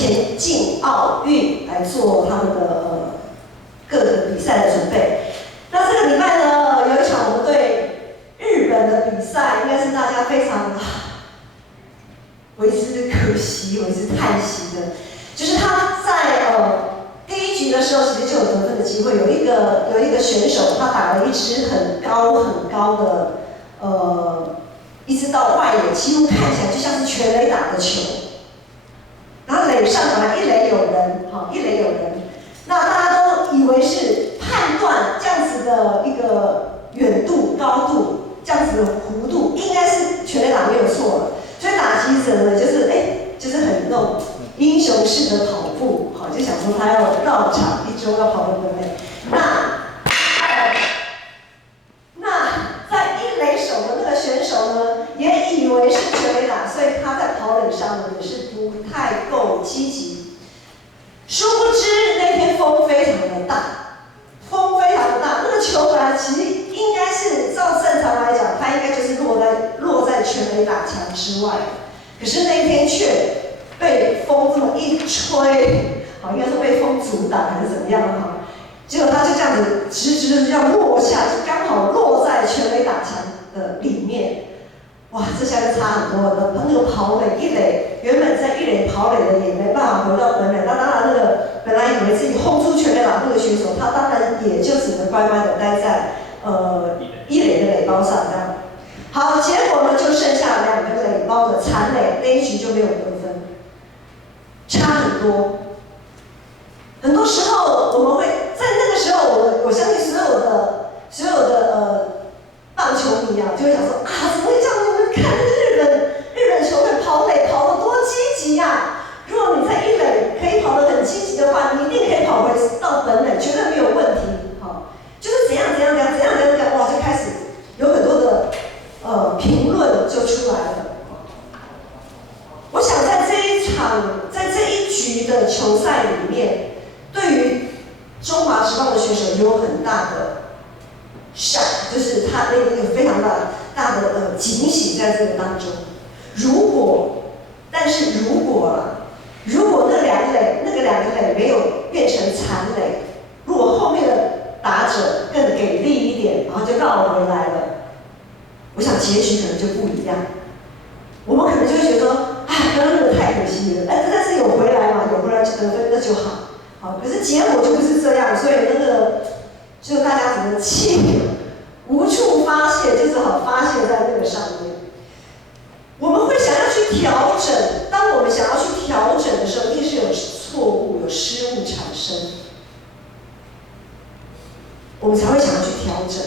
前进奥运来做他们的各个比赛的准备。那这个礼拜呢，有一场我们对日本的比赛，应该是大家非常为之可惜、为之叹息的，就是他在第一局的时候，其实就有得分的机会。有一个选手，他打了一支很高的一直到外野，几乎看起来就像是全垒打的球。然后垒上本来一垒有人，一垒有人，那大家都以为是判断这样子的一个远度、高度，这样子的弧度，应该是全垒打没有错了。所以打击者呢，就是很那种英雄式的跑步，就想说他要绕场一周要跑得多累。那在一垒手的那个选手呢，也以为是全垒打，所以他在跑垒上呢也是不太够积极。殊不知那天风非常的大，那个球本来其实应该是照正常来讲，它应该就是落在全垒打墙之外，可是那一天却被风这么一吹，应该说被风阻挡还是怎么样哈？结果他就这样子直的这样落下，就刚好落在全垒打墙的里面。哇，这下就差很多了。那个跑垒一垒，原本在一垒跑垒的也没办法回到本垒。那当然，那个本来以为自己轰出全垒打那个选手，他当然也就只能乖乖的待在一垒的垒包上这样。好，结果呢就剩下2个垒包的残垒，那一局就没有得分，差很多。很多时候我们会在那个时候，我相信所有的棒球迷啊，就会想说怎么会这样？我们看日本球队跑垒跑得多积极啊！如果你在一垒可以跑得很积极的话，你一定可以跑回到本垒，绝对没有问题。就是怎样，哇，就开始有很多的评论就出来了。我想在这一局的球赛里面，对于中华职棒的选手有很大的shock，就是他那个非常大的警醒在这个当中。如果那两个垒没有变成残垒，如果后面的打者更给力一点，然后就绕回来了，我想结局可能就不一样。我们可能就会觉得说，刚刚那个太可惜了，但是有回来嘛，有回来就得分那就好。可是结果就不是这样，所以就大家只能气无处发泄，就只好发泄在那个上面。我们会想要去调整，当我们想要去调整的时候，一定是有错误、有失误产生，我们才会想要去调整。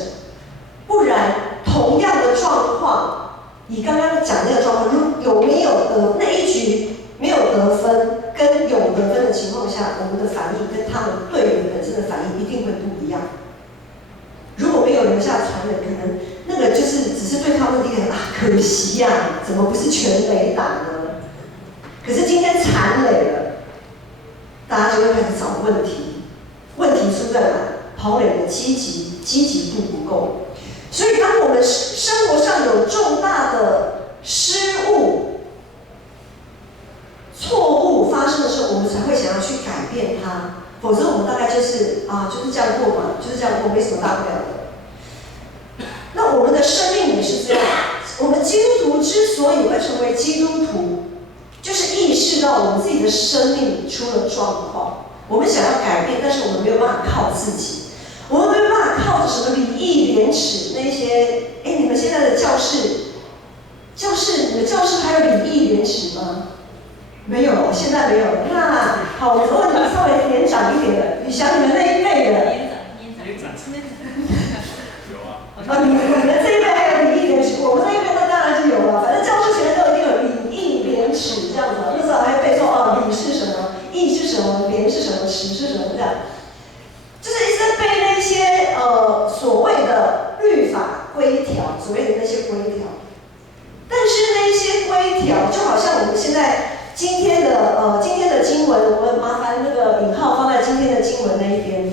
不然，同样的状况，以刚刚讲那个状况，有没有那一局没有得分，跟有得分的情况下，我们的反应跟他们队员本身的反应一定会不一样。如果没有留下残垒，可能那个只是对他们的一个可惜呀，怎么不是全垒打呢？可是今天残垒了，大家就会开始找问题，问题出在哪？跑垒的积极度不够。所以当我们生活上有重大的失误、错误发生的时候，我们才会想要去改变它。否则我们大概就是这样过嘛，就是这样过，没什么大不了的。那我们的生命也是这样。我们基督徒之所以会成为基督徒，就是意识到我们自己的生命出了状况，我们想要改变，但是我们没有办法靠自己，我们没有办法靠着什么礼义廉耻那些。你们现在的教室，你的教室还有礼义廉耻吗？没有，现在没有。那好，我问你稍微年长一点的，你想你们那一辈的，有啊。你们这一辈还有礼义廉耻，我们那一辈那当然就有了。反正教室前面都一定有礼义廉耻这样子。那时候还背说礼是什么，义是什么，廉是什么，耻是什么这样。就是一直在背那些所谓的律法规条，所谓的那些规条。但是那些规条就好像我们现在今天的经文，我们麻烦那个引号放在今天的经文那一边，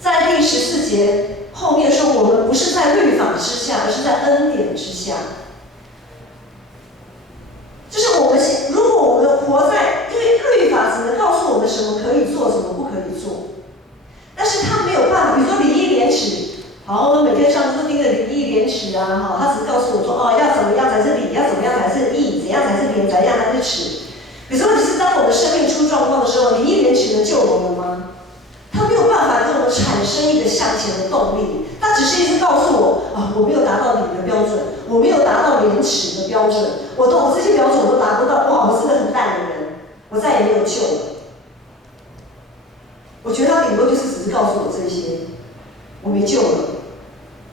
在第14节后面说，我们不是在律法之下，而是在恩典之下。就是如果我们活在，因为廉耻啊，他只是告诉我说，要怎么样才是礼，要怎么样才是义，怎样才是廉，怎样才是耻。可是问题是，当我们生命出状况的时候，礼义廉耻能救我们吗？他没有办法给我们产生一个向前的动力，他只是一直告诉我，我没有达到礼的标准，我没有达到廉耻的标准，我这些标准我都达不到，哇，我是个很烂的人，我再也没有救了。我觉得他顶多就是只是告诉我这些，我没救了，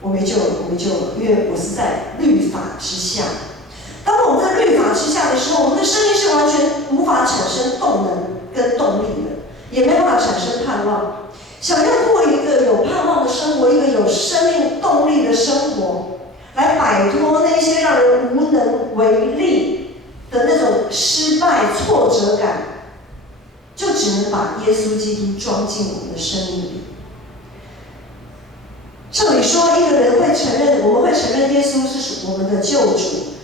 我没救了，我没救了，因为我是在律法之下。当我们在律法之下的时候，我们的生命是完全无法产生动能跟动力的，也没办法产生盼望。想要过一个有盼望的生活，一个有生命动力的生活，来摆脱那些让人无能为力的那种失败挫折感，就只能把耶稣基督装进我们的生命里。这里说，一个人会承认，我们会承认耶稣是我们的救主，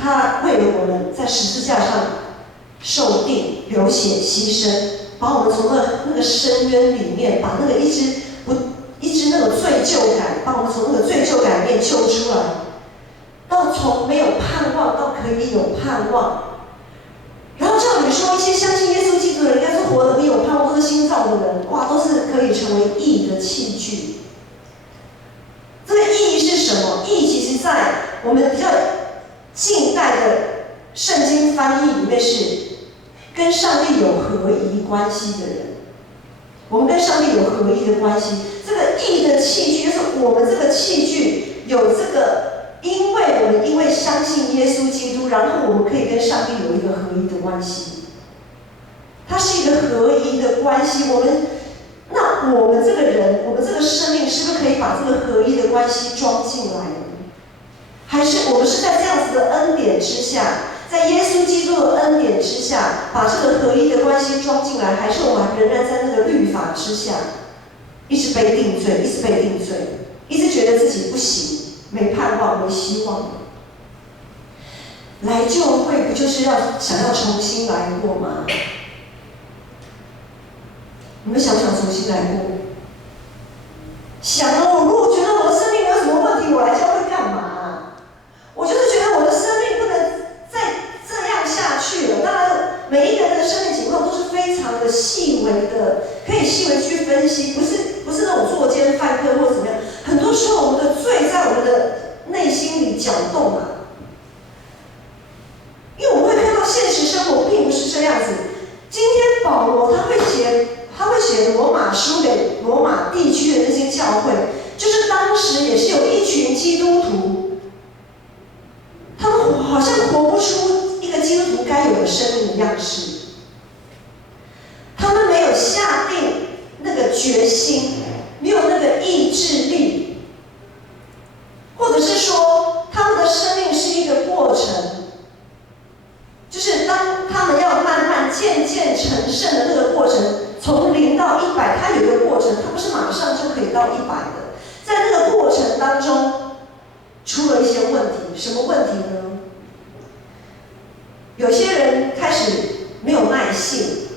他为了我们在十字架上受定、流血、牺牲，把我们从那个深渊里面，把那个一直那个罪疚感，把我们从那个罪疚感里面救出来，到从没有盼望到可以有盼望。然后照理说，一些相信耶稣基督的人，应该是活得很有盼望，都是新造的人，哇，都是可以成为义的器具。这个意义是什么？意义其实在我们比较近代的圣经翻译里面是跟上帝有合一关系的人。我们跟上帝有合一的关系，这个义的器具就是我们这个器具有这个，因为我们因为相信耶稣基督，然后我们可以跟上帝有一个合一的关系。它是一个合一的关系。那我们这个人，我们这个生命，是不是可以把这个合一的关系装进来呢？还是我们是在这样子的恩典之下，在耶稣基督的恩典之下，把这个合一的关系装进来，还是我们仍然在那个律法之下，一直被定罪，一直被定罪，一直觉得自己不行，没盼望，没希望？来教会不就是想要重新来过吗？你们想不想重新来过？想哦！如果觉得我的生命有什么问题，我来教会干嘛？我就是觉得我的生命不能再这样下去了。当然，每一个人的生命情况都是非常的细微的，可以细微去分析，不是那种作奸犯科或怎么样。很多时候，我们的罪在我们的内心里搅动啊，因为我们会看到现实生活并不是这样子。今天保罗他会写罗马书给罗马地区的那些教会，就是当时也是有一群基督徒，他们好像活不出一个基督徒该有的生命的样式，他们没有下定那个决心，没有那个意志力，或者是说他们的生命是一个过程，就是当他们要慢慢渐渐成圣的那个过程，从0到100，它有一个过程，它不是马上就可以到100的。在那个过程当中，出了一些问题。什么问题呢？有些人开始没有耐性，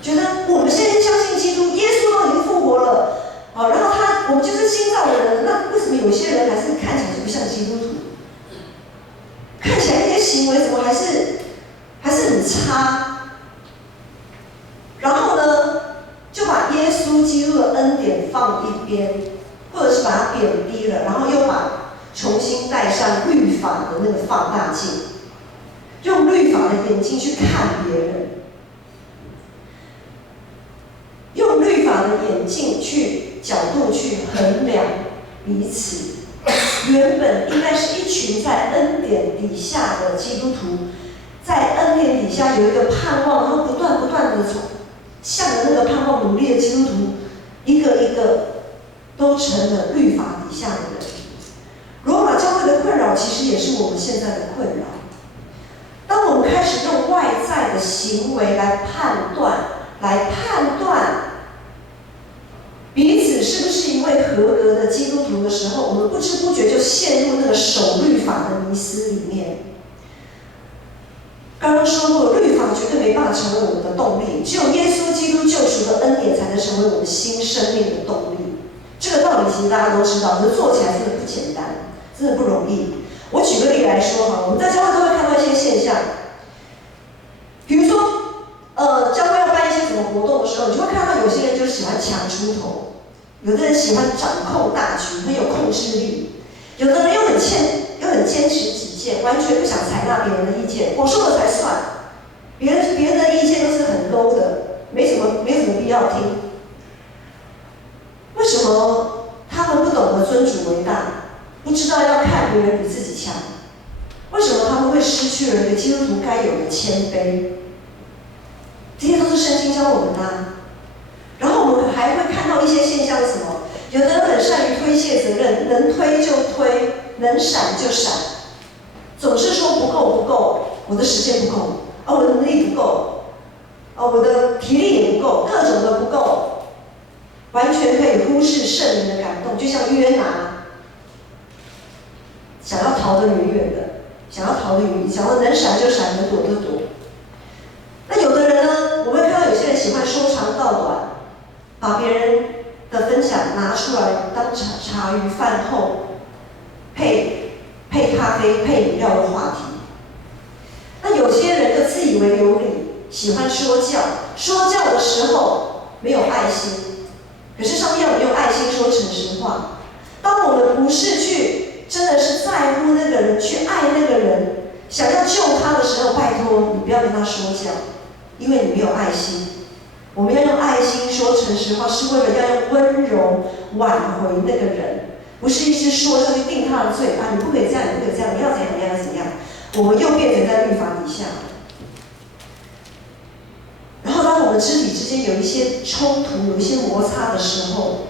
觉得我们现在相信基督，耶稣都已经复活了，然后我们就是新造的人，那为什么有些人还是看起来就不像基督徒？看起来那些行为怎么还是很差？然后呢，就把耶稣基督的恩典放一边，或者是把它贬低了，然后又重新戴上律法的那个放大镜，用律法的眼睛去看别人，用律法的眼镜角度去衡量彼此。原本应该是一群在恩典底下的基督徒，在恩典底下有一个盼望，然后不断的向着那个盼望努力的基督徒，一个一个都成了律法底下的人。罗马教会的困扰其实也是我们现在的困扰。当我们开始用外在的行为来判断彼此是不是一位合格的基督徒的时候，我们不知不觉就陷入那个守律法的迷思里面。刚刚说过，律法绝对没办法成为我们的动力，只有耶稣基督救赎的恩典才能成为我们新生命的动力。这个道理其实大家都知道，可是做起来真的不简单。真的不容易。我举个例来说哈，我们在教会都会看到一些现象，比如说，教会要办一些什么活动的时候，你就会看到有些人就喜欢抢出头，有的人喜欢掌控大局，很有控制力，有的人又很坚持己见，完全不想采纳别人的意见，我说了才算，别人的意见都是很 low 的，没什么必要听。为什么他们不懂得尊主为大？不知道要看别人比自己强，为什么他们会失去了一个基督徒该有的谦卑？这些都是圣经教我们的啊。然后我们还会看到一些现象是什么？有的人很善于推卸责任，能推就推，能闪就闪，总是说不够，我的时间不够，我的能力不够，我的体力也不够，各种的不够，完全可以忽视圣灵的感动，就像约拿。想要逃得远远的，想要能闪就闪，能躲就躲。那有的人呢，我会看到有些人喜欢说长道短，把别人的分享拿出来当茶余饭后配咖啡、配饮料的话题。那有些人就自以为有理，喜欢说教的时候没有爱心。可是上帝要我们用爱心说诚实话。当我们不是真的是在乎那个人，去爱那个人，想要救他的时候，拜托你不要跟他说教，因为你没有爱心。我们要用爱心说诚实话，是为了要用温柔挽回那个人，不是一直说就去定他的罪啊！你不可以这样，你不可以这样，你要怎样？我们又变成在律法底下。然后，当我们肢体之间有一些冲突、有一些摩擦的时候，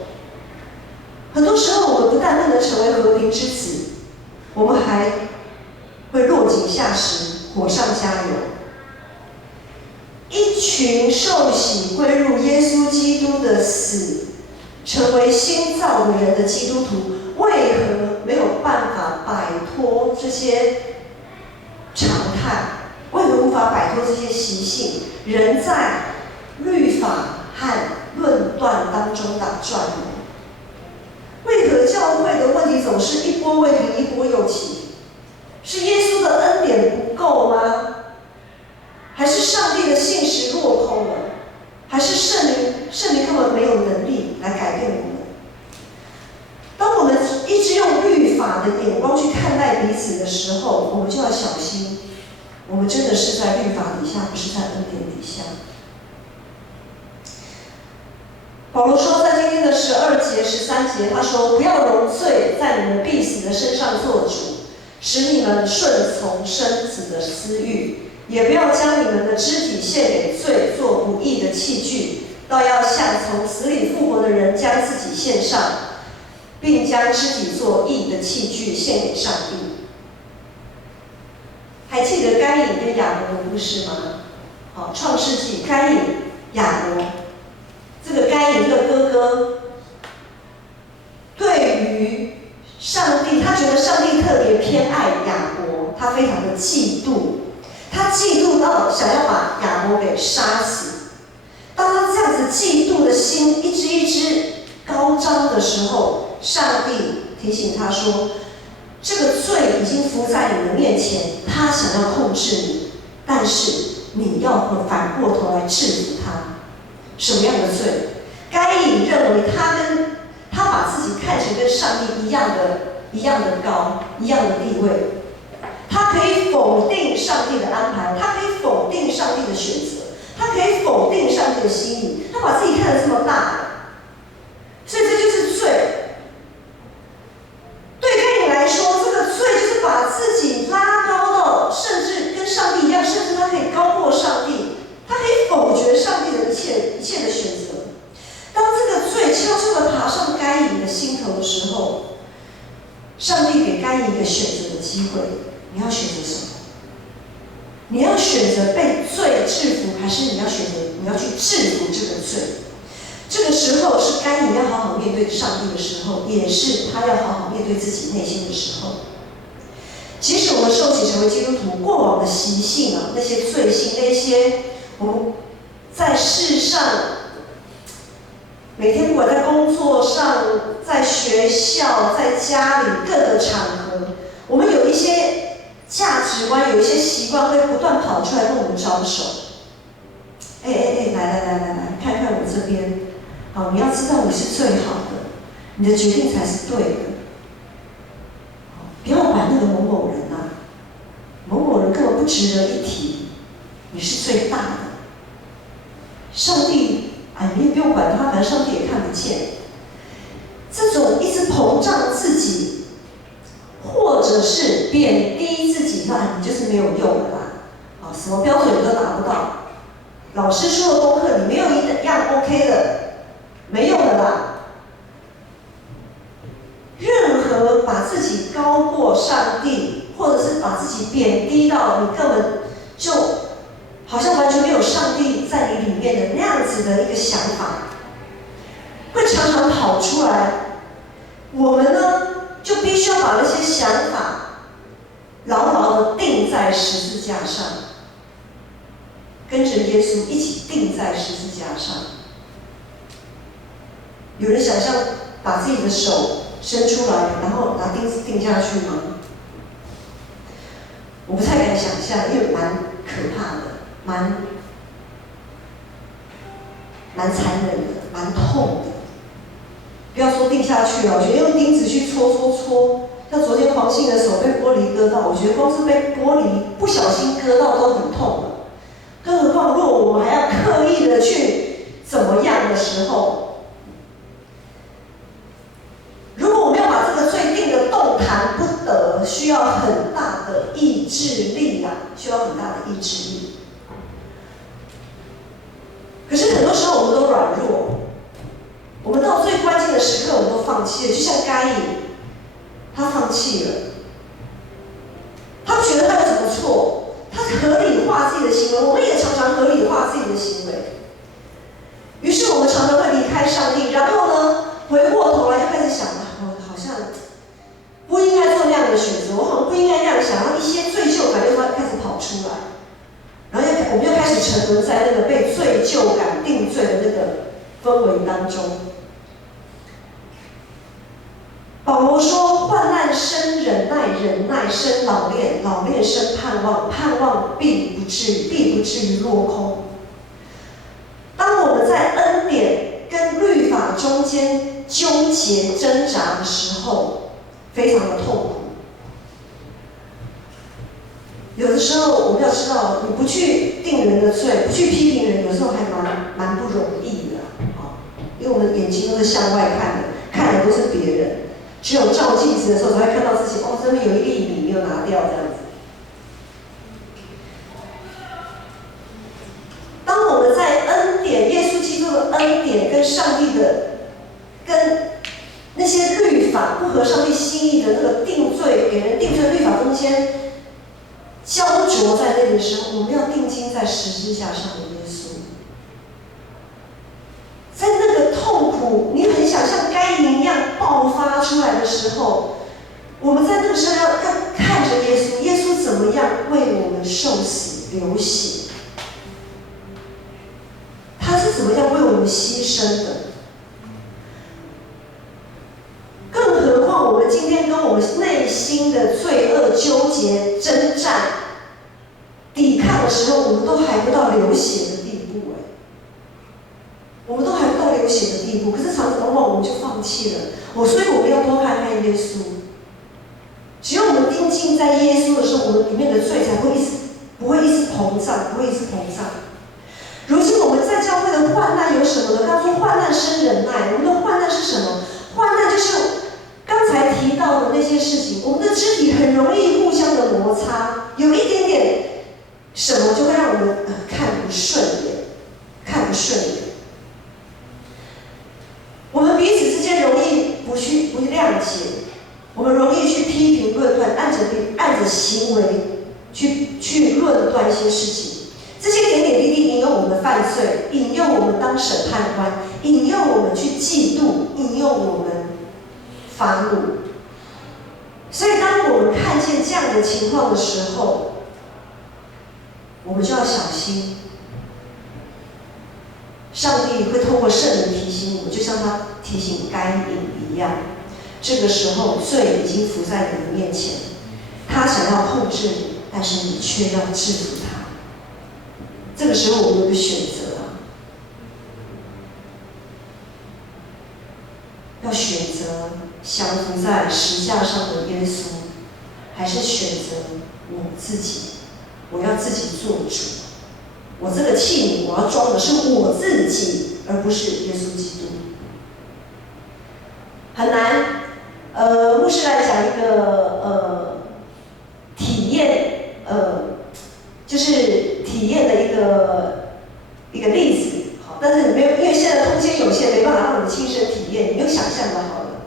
很多时候我们不但不能成为和平之子，我们还会落井下石，火上加油。一群受洗归入耶稣基督的死，成为新造的人的基督徒，为何没有办法摆脱这些常态？为何无法摆脱这些习性？人在律法和论断当中打转呢？为何教会的问题总是一波未平，一波又起？是耶稣的恩典不够吗？还是上帝的信实落空了？还是圣灵根本没有能力来改变我们？当我们一直用律法的眼光去看待彼此的时候，我们就要小心，我们真的是在律法底下，不是在恩典底下。保罗说，在今天的12节、13节，他说：“不要容罪在你们必死的身上做主，使你们顺从身子的私欲；也不要将你们的肢体献给罪，做不义的器具，倒要像从死里复活的人，将自己献上，并将肢体做义的器具献给上帝。”还记得该隐跟亚伯的故事吗？好，创世纪，该隐、亚伯。这个该隐这个哥哥，对于上帝，他觉得上帝特别偏爱亚伯，他非常的嫉妒，他嫉妒到想要把亚伯给杀死。当他这样子嫉妒的心一只高涨的时候，上帝提醒他说：“这个罪已经伏在你的面前，他想要控制你，但是你要反过头来制服他。”什么样的罪？该隐认为他把自己看成跟上帝一样的高，一样的地位，他可以否定上帝的安排，他可以否定上帝的选择，他可以否定上帝的心意，他把自己看得这么大，所以这就是罪。对该隐来说，这个罪就是把自己拉高到甚至跟上帝一样，甚至他可以高过上帝。他可以否决上帝的一切的选择。当这个罪悄悄地爬上该隐的心头的时候，上帝给该隐一个选择的机会。你要选择什么？你要选择被罪制服，还是你要选择你要去制服这个罪？这个时候是该隐要好好面对上帝的时候，也是他要好好面对自己内心的时候。即使我们受洗成为基督徒，过往的习性啊，那些罪性，那些我们在世上每天不管在工作上、在学校、在家里各个场合，我们有一些价值观，有一些习惯会不断跑出来跟我们招手。来，看看我这边。好，你要知道你是最好的，你的决定才是对的。不要管那个某某人啊，某某人根本不值得一提，你是最大的。上帝，你也不用管他，反正上帝也看不见。这种一直膨胀自己，或者是贬低自己，你就是没有用的啦。什么标准你都达不到。老师说的功课你没有一样 OK 的，没用的啦。任何把自己高过上帝，或者是把自己贬低到你根本就好像完全没有上帝在你里面的那样子的一个想法，会常常跑出来。我们呢，就必须要把那些想法牢牢的钉在十字架上，跟着耶稣一起钉在十字架上。有人想象把自己的手伸出来，然后拿钉子钉下去吗？我不太敢想象，因为蛮可怕的，蛮残忍的，蛮痛的。不要说钉下去了，我觉得用钉子去戳，像昨天黄信的手被玻璃割到，我觉得光是被玻璃不小心割到都很痛了，更何况如果我们还要刻意的去怎么样的时候，如果我们要把这个罪定的动弹不得，需要很大的意志力需要很大的意志力。可是很多时候我们都软弱，我们到最关键的时刻我们都放弃了，就像该隐，他放弃了，他不觉得他有什么错，他合理化自己的行为，我们也常常合理化自己的行为。于是我们常常会离开上帝，然后呢，回过头来就开始想，我好像不应该做那样的选择，我好像不应该那样想，然后一些罪疚感就开始跑出来，然后我们就开始沉沦在那个被罪疚感定罪的那个氛围当中。保罗说：“患难生忍耐，忍耐生老练，老练生盼望，盼望必不至于落空。”当我们在恩典跟律法中间纠结挣扎的时候，非常的痛苦。有的时候我们要知道，你不去定人的罪，不去批评人，有时候还蛮不容易的，因为我们眼睛都是向外看的，看的都是别人。只有照镜子的时候才会看到自己，这边有一粒米没有拿掉，这样子。当我们在恩典，耶稣基督的恩典跟上帝的，跟那些律法不合上帝心意的那个定罪，给人定罪律法中间焦灼在那个时候，我们要定睛在十字架上的耶稣。在那个痛苦，你很想像该隐一样爆发出来的时候，我们在那个时候要看着耶稣，耶稣怎么样为我们受死流血，他是怎么样为我们牺牲的。更何况我们今天跟我们内心的罪恶纠结、征战、抵抗的时候，我们都还不到流血的地步，我们都还不到流血的地步，可是常常我们就放弃了。所以我们要多看看耶稣。只有我们定睛在耶稣的时候，我们里面的罪才会不会一直膨胀，不会一直膨胀。如今我们在教会的患难有什么呢？刚说患难生忍耐，我们的患难是什么？患难就是刚才提到的那些事情，我们的肢体很容易互相的摩擦，有一点点什么就会让我们看不顺眼。我们彼此之间容易不谅解，我们容易去批评论断，按着行为去论断一些事情。这些点点滴滴引诱我们犯罪，引诱我们当审判官，引诱我们去嫉妒，引诱我们发怒。所以当我们看见这样的情况的时候，我们就要小心。上帝会透过圣灵提醒我们，就像他提醒该隐一样。这个时候，罪已经伏在你的面前，他想要控制你，但是你却要制服他。这个时候我们有个选择啊，要选择降服在石架上的耶稣，还是选择我自己？我要自己做主。我这个器皿，我要装的是我自己，而不是耶稣基督。很难。牧师来讲一个体验，就是体验的一个例子。好，但是你没有，因为现在空间有限，没办法让你亲身体验，你用想象的好了。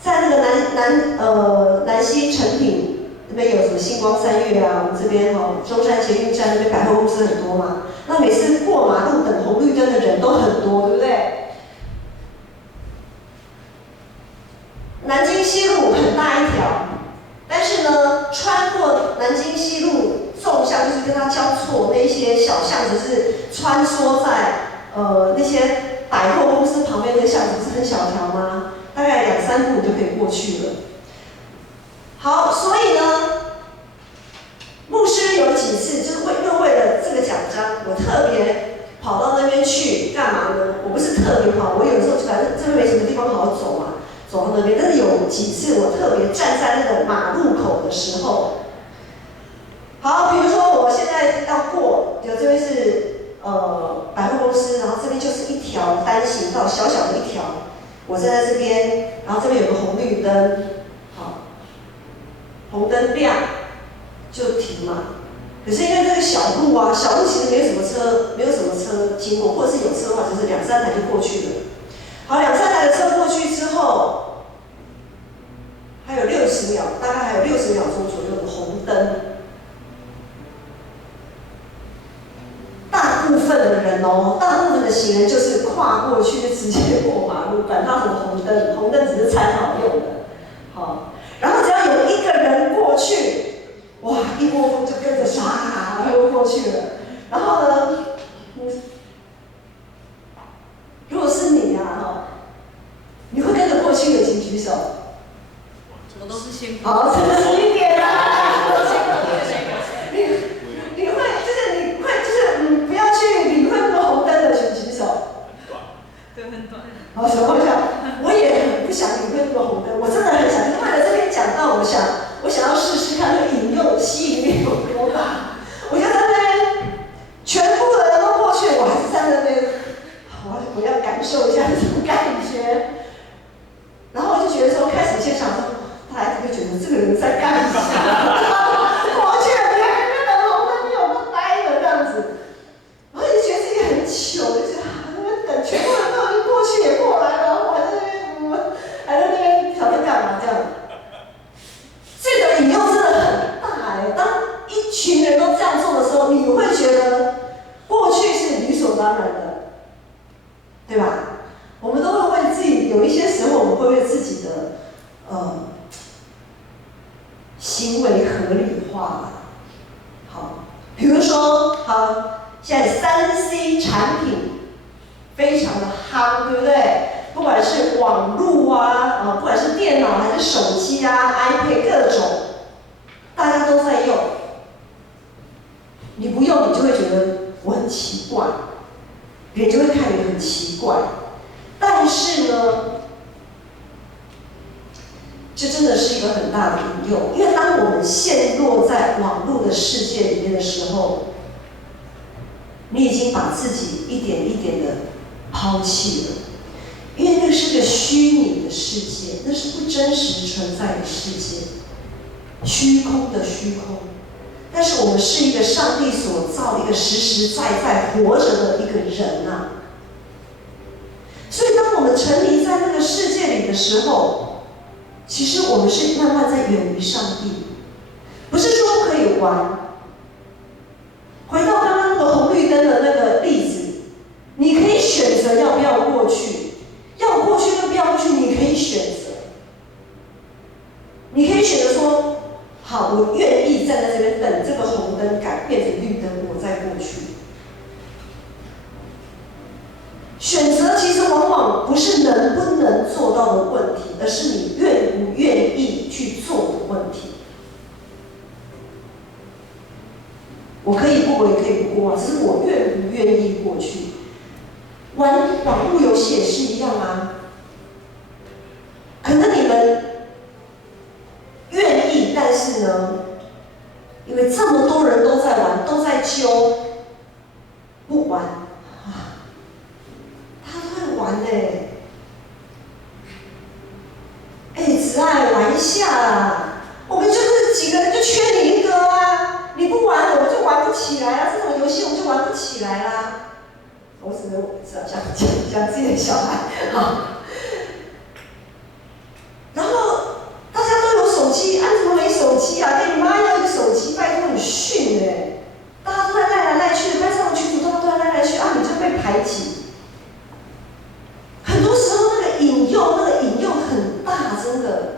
在那个南西成品那边有什么星光三月啊，我们这边中山捷运站那边百货公司很多嘛。那每次过马路等红绿灯的人都很多，对不对？南京西路很大一条，但是呢，穿过南京西路纵向就是跟它交错那些小巷子，是穿梭在那些百货公司旁边的巷子，不是很小条吗？大概2、3步就可以过去了。好，所以呢，牧师有几次就是为了这个奖章，我特别跑到那边去干嘛呢？我不是特别跑，我有时候反正这边没什么地方好走嘛。走到那边，但是有几次我特别站在那个马路口的时候，好，比如说我现在要过，这边是百货公司，然后这边就是一条单行道，小小的一条，我站在这边，然后这边有个红绿灯，好，红灯亮就停嘛。可是因为这个小路啊，小路其实没有什么车经过，或者是有车的话，就是2、3台就过去了。好，2、3台的车过去之后，还有60秒，大概还有60秒钟左右的红灯。大部分的人大部分的行人就是跨过去就直接过马路，管他什么红灯，红灯只是参考用的。好，然后只要有一个人过去，哇，一窝蜂就跟着唰就过去了。然后呢，如果是你你会跟着过去的，请举手。我都是先。好，诚实一点啦。你会就是不要去理会那个红灯的，请举手。对，很短。好，什么讲？我也很不想理会那个红灯，我真的很想，为了这篇讲道，我想要试试看那个引诱吸引力有多大。我就在那边，全部的人都过去，我还是在那边。我要感受一下这种感觉，然后我就觉得说，开始先想说，大家就觉得这个人在干什么？过去了，你还在那等红灯，你有没呆了这样子？然后就觉得自己很糗，就觉得那边等，全部人都已经过去也过来了，我还在那边，还在那边想在干嘛这样？这个引诱真的很大当一群人都这样做的时候，你会觉得过去是理所当然的。对吧？我们都会为自己，有一些时候我们会为自己的行为合理化。好，比如说，现在3C 产品非常的夯，对不对？不管是网络不管是电脑还是手机iPad 各种，大家都在用。你不用，你就会觉得我很奇怪。别人就会看你很奇怪，但是呢，这真的是一个很大的引诱，因为当我们陷落在网络的世界里面的时候，你已经把自己一点一点的抛弃了，因为那是个虚拟的世界，那是不真实存在的世界，虚空的虚空。但是我们是一个上帝所造、一个实实在在活着的一个人所以当我们沉迷在那个世界里的时候，其实我们是慢慢在远离上帝。不是说不可以玩。回到刚刚那个红绿灯的那个例子，你可以选择要不要过去，要过去跟不要过去，你可以选择。你可以选择说，好，我愿意站在这边等这个红灯改变成绿灯，我再过去。选择其实往往不是能不能做到的问题，而是你愿不愿意去做的问题。我可以过，也可以不过啊，只是我愿不愿意过去。玩网络游戏也是一样啊，可能你们愿意，但是呢，因为这么多人都在玩，都在揪，不玩啊，他都会玩呢。只爱玩一下啦，我们就是几个人就缺你一个啊，你不玩我们就玩不起来啊，这种游戏我们就玩不起来啦。我只能讲自己的小孩啊。然后大家都有手机，怎么没手机啊？跟你妈要一个手机，拜托你训哎！大家都在赖来赖去，班上的群主都在赖来去啊，你就被排挤。很多时候那个引诱很大，真的。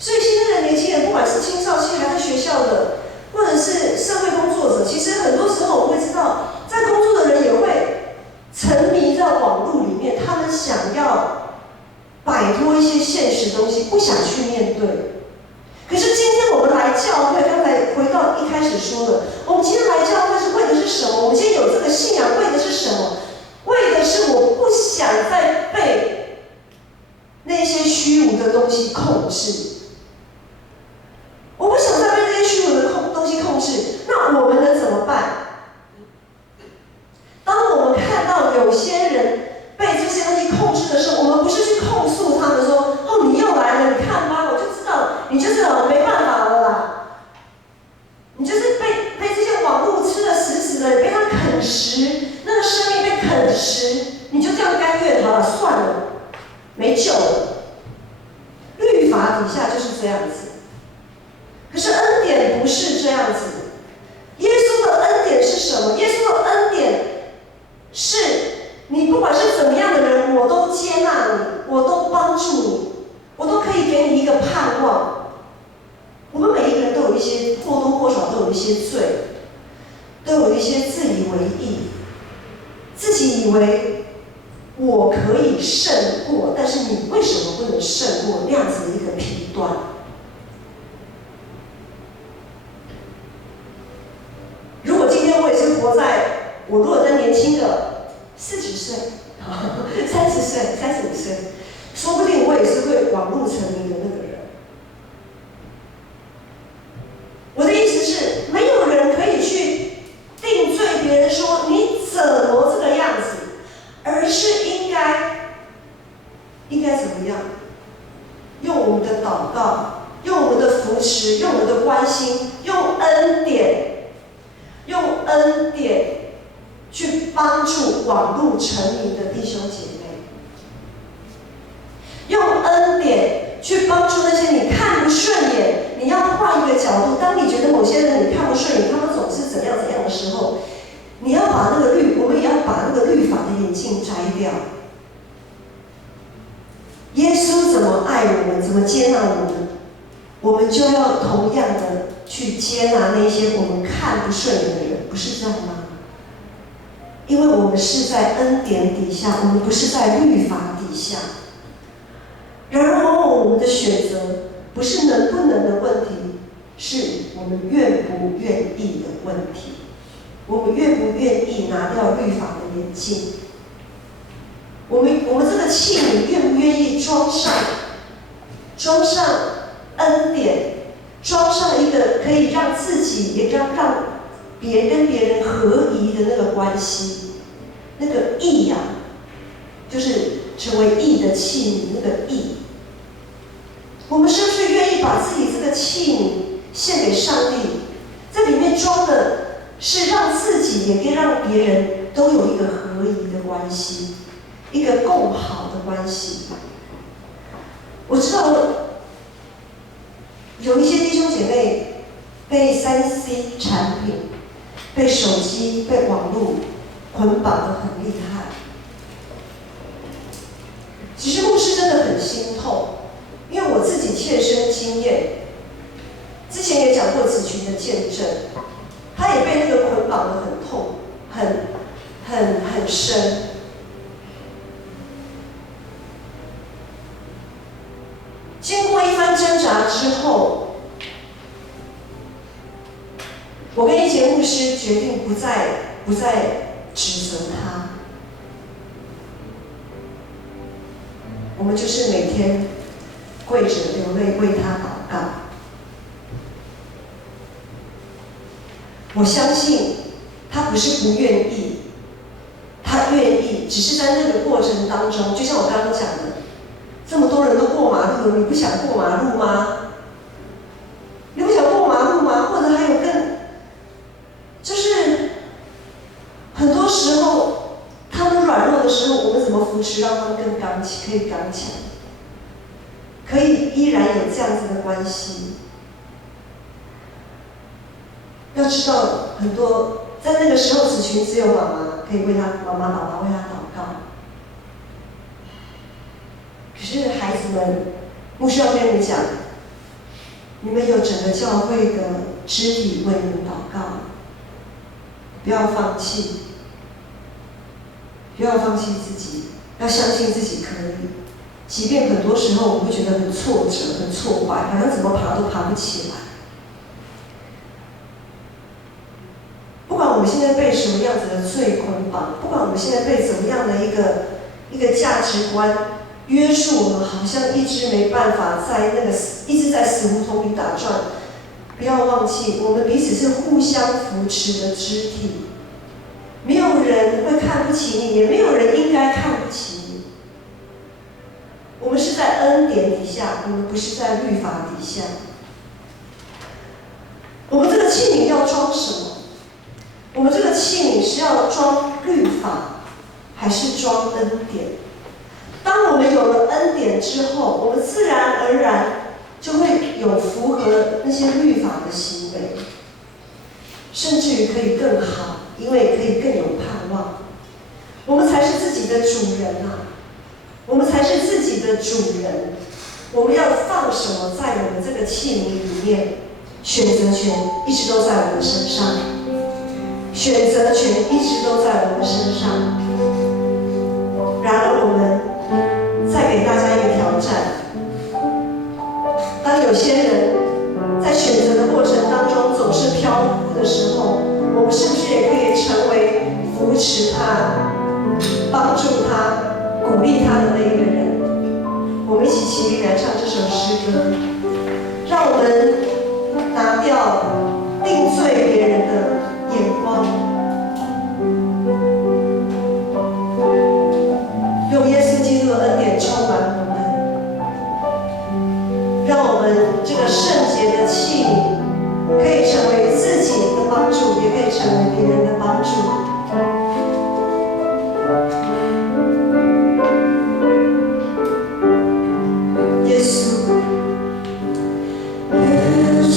所以现在的年轻人，不管是青少期还在学校的，或者是社会工作者，其实很多时候我们会知道，在工作的人也会沉迷在网络里面，他们想要摆脱一些现实东西，不想去面对。可是今天我们来教会，刚才回到一开始说的，我们今天来教会是为的是什么？我们今天有这个信仰，为的是什么？为的是我不想再被那些虚无的东西控制。我不想再被这些虚无的东西控制，那我们能怎么办？当我们看到有些人被这些东西控制的时候，我们不是去控诉他们说：“哦，你又来了，你看吧，我就知道，你就知道我没办法了啦。你就是被这些网络吃得死死的，你被它啃食，那个生命被啃食，你就这样甘愿好了，算了，没救了。”律法底下就是这样子。可是恩典不是这样子，耶稣的恩典是什么？耶稣的恩典是你不管是怎么样的人，我都接纳你，我都帮助你，我都可以给你一个盼望。我们每一个人都有一些或多或少都有一些罪，都有一些自以为意，自己以为我可以胜过，但是你为什么不能胜过那样子的一个评断？如果今天我也是活在，我如果再年轻个40岁、30岁、35岁，说不定我也是会网络沉迷的那个人。我的意思是，没有人可以去定罪别人说你怎么这个样子，而是应该怎么样？用我们的祷告，用我们的扶持，用我们的关心，用恩典去帮助网络沉迷的弟兄姐妹，用恩典去帮助那些你看不顺眼，你要换一个角度。当你觉得某些人你看不顺眼，他们总是怎样的时候，你要把那个我们也要把那个律法的眼镜摘掉。耶稣怎么爱我们，怎么接纳我们，我们就要同样的去接纳那些我们看不顺眼的人，不是这样吗？因为我们是在恩典底下，我们不是在律法底下。然而，往往我们的选择不是能不能的问题，是我们愿不愿意的问题。我们愿不愿意拿掉律法的眼镜？我们这个器皿愿不愿意装上恩典，装上一个可以让自己也让跟别人合宜的那个关系，那个义啊，就是成为义的器皿，那个义。我们是不是愿意把自己这个器皿献给上帝？这里面装的是让自己也跟让别人都有一个合宜的关系，一个共好的关系。我知道有一些弟兄姐妹被3C 产品、被手机、被网络捆绑得很厉害。其实牧师真的很心痛，因为我自己切身经验，之前也讲过子群的见证，他也被那个捆绑得很痛，很深。经过一番挣扎之后，我跟一节牧师决定不再指责他，我们就是每天跪着流泪为他祷告。我相信他不是不愿意，他愿意，只是在那个过程当中，就像我刚刚讲的，这么多人都过马路了，你不想过马路吗？你不想过马路吗？或者还有就是很多时候他们软弱的时候，我们怎么扶持让他们更刚强，可以刚强，可以依然有这样子的关系？要知道，很多在那个时候，子群只有妈妈可以为他妈妈、爸爸为他祷告。可是孩子们，牧师要跟你们讲，你们有整个教会的肢体为你们祷告，不要放弃，不要放弃自己，要相信自己可以。即便很多时候我们会觉得很挫折、很挫败，好像怎么爬都爬不起来。不管我们现在被什么样子的罪捆绑，不管我们现在被怎么样的一个价值观约束我们，好像一直没办法一直在死胡同里打转。不要忘记，我们彼此是互相扶持的肢体，没有人会看不起你，也没有人应该看不起你。我们是在恩典底下，我们不是在律法底下。我们这个器皿要装什么？我们这个器皿是要装律法，还是装恩典？当我们有了恩典之后，我们自然而然就会有符合那些律法的行为，甚至于可以更好，因为可以更有盼望。我们才是自己的主人啊！我们才是自己的主人。我们要放什么在我们这个器皿里面？选择权一直都在我们身上，选择权一直都在我们身上。然而，我们再给大家一个挑战：当有些人在选择的过程当中总是飘忽的时候，我们是不是也可以成为扶持他、帮助他、鼓励他的那一个人？我们一起起立来唱这首诗歌，让我们拿掉定罪别人的眼光，用耶稣基督的恩典充满我们，让我们这个圣洁的器皿可以成为自己的帮助，也可以成为别人的帮助。耶稣，耶稣。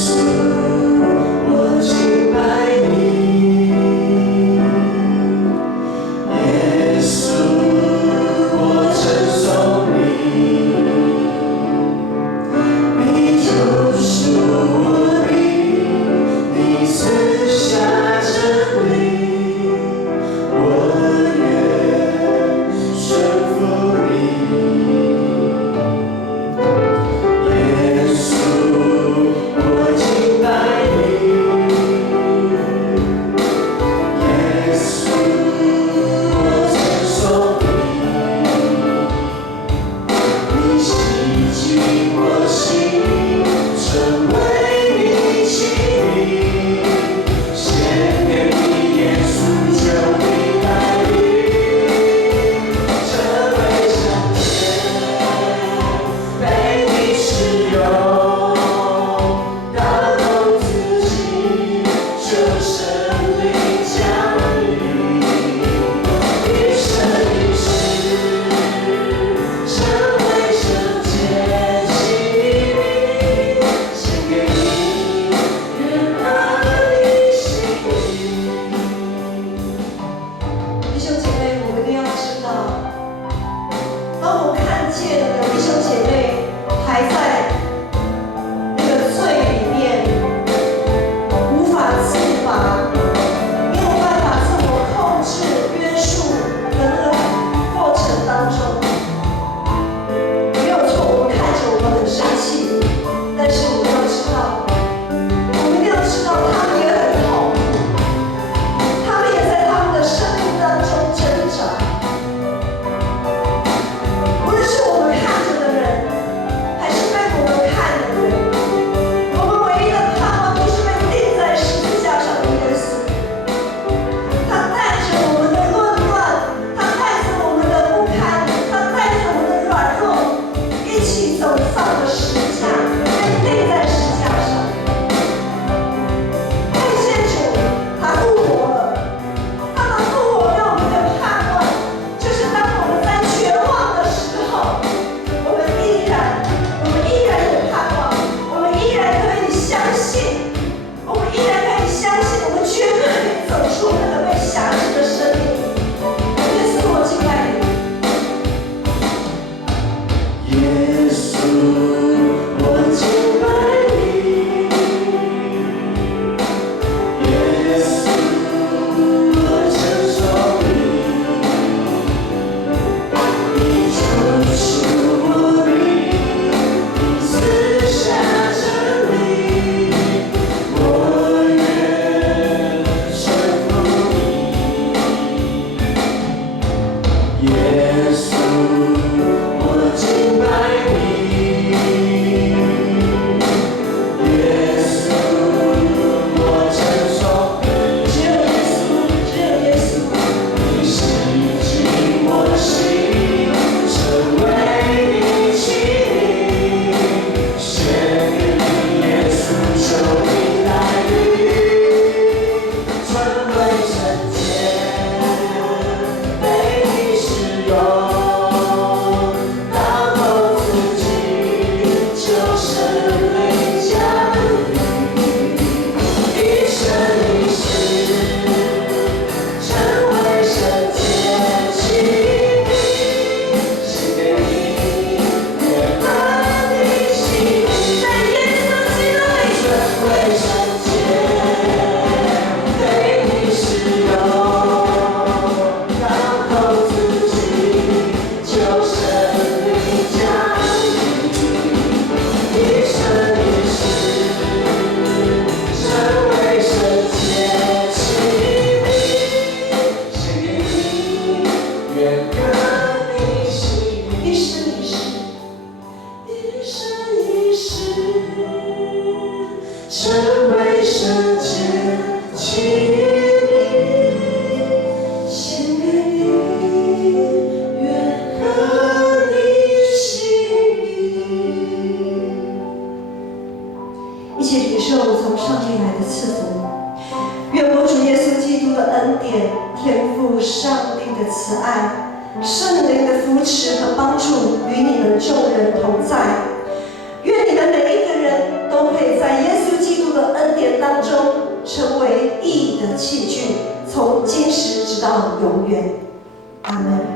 从今时直到永远，阿门。